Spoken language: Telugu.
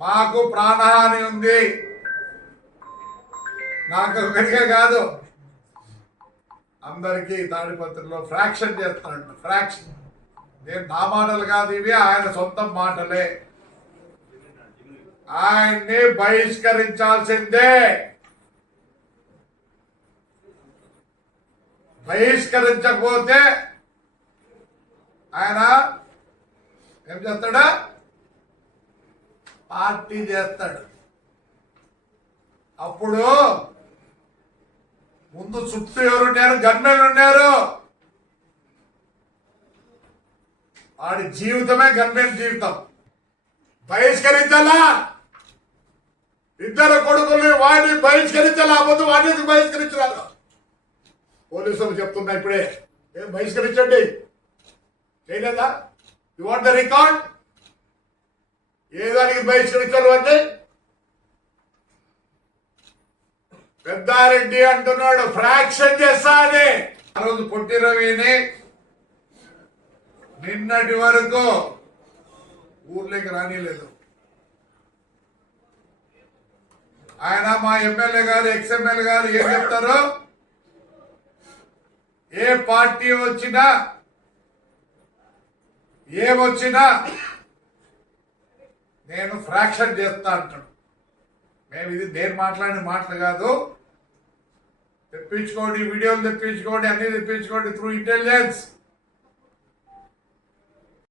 మాకు ప్రాణహాని ఉంది. నాకు ఒకరికే కాదు, అందరికీ తాడిపత్రిలో ఫ్రాక్షన్ చేస్తాడు. ఫ్రాక్షన్ నేను నా మాటలు కాదు, ఇవి ఆయన సొంత మాటలే. ఆయన్ని బహిష్కరించాల్సిందే. బహిష్కరించకపోతే ఆయన ఏం చేస్తాడా? పార్టీ చేస్తాడు. అప్పుడు ముందు చుట్టూ ఎవరున్నారు? గన్మెన్లు ఉన్నారు. వాడి జీవితమే గన్మెన్ జీవితం. బహిష్కరించాలా? ఇద్దరు కొడుకుల్ని వాడిని బహిష్కరించాలా? అబద్ధం వాడిని బహిష్కరించాలి. పోలీసులు చెప్తున్నా ఇప్పుడే, ఏం బహిష్కరించండి. చేయలేదా? You want the record? ఏ దానికి బహిష్కరించాలి? అంటే పెద్దారెడ్డి అంటున్నాడు ఫ్రాక్షన్ చేస్తా అని. ఆ రోజు పొట్టి రవిని నిన్నటి వరకు ఊర్లోకి రానిలేదు. ఆయన మా ఎమ్మెల్యే గారు, ఎక్స్ఎమ్మెల్యే గారు ఏం చెప్తారు? ఏ పార్టీ వచ్చినా ఏమొచ్చినా నేను ఫ్రాక్షన్ చేస్తా అంటాడు. మేము ఇది నేను మాట్లాడిన మాటలు కాదు. తెప్పించుకోండి, వీడియోలు తెప్పించుకోండి, అన్ని తెప్పించుకోండి త్రూ ఇంటెలిజెన్స్.